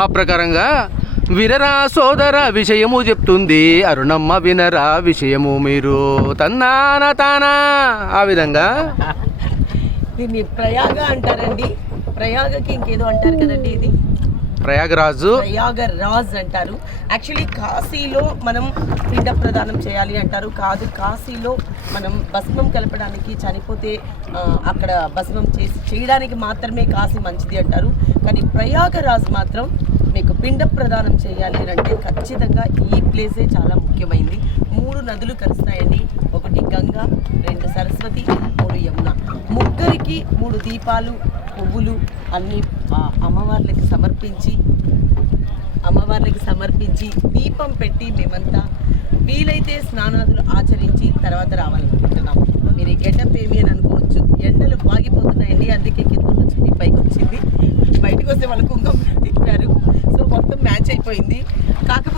ఆ ప్రకారంగా వినరా సోదర విషయము చెప్తుంది అరుణమ్మ వినరా విషయము మీరు. తన్నాన తానా. ఆ విధంగా దీన్ని ప్రయాగ అంటారండి. ప్రయాగకి ఇంకేదో అంటారు కదండి ఇది? ప్రయాగరాజు. ప్రయాగరాజ్ అంటారు. యాక్చువల్లీ కాశీలో మనం పిండ ప్రదానం చేయాలి అంటారు. కాదు కాశీలో మనం భస్మం కలపడానికి చనిపోతే అక్కడ భస్మం చేసి చేయడానికి మాత్రమే కాశీ మంచిది అంటారు. కానీ ప్రయాగరాజ్ మాత్రం మీకు పిండ ప్రదానం చేయాలి అంటే ఖచ్చితంగా ఈ ప్లేసే చాలా ముఖ్యమైంది. మూడు నదులు కలుస్తాయండి. ఒకటి గంగా రెండు సరస్వతి మూడు యమున. ముగ్గురికి మూడు దీపాలు పువ్వులు అన్ని అమ్మవార్లకి సమర్పించి అమ్మవార్లకి సమర్పించి దీపం పెట్టి మేమంతా వీలైతే స్నానాదులు ఆచరించి తర్వాత రావాలనుకుంటున్నాం. మీరు గెటప్ ఏమి అని అనుకోవచ్చు. ఎండలు బాగిపోతున్నాయండి అందుకే కింద నుంచి పైకి వచ్చింది. బయటకు వస్తే వాళ్ళు కుంకుమ తిప్పారు. సో మొత్తం మ్యాచ్ అయిపోయింది. కాకపోతే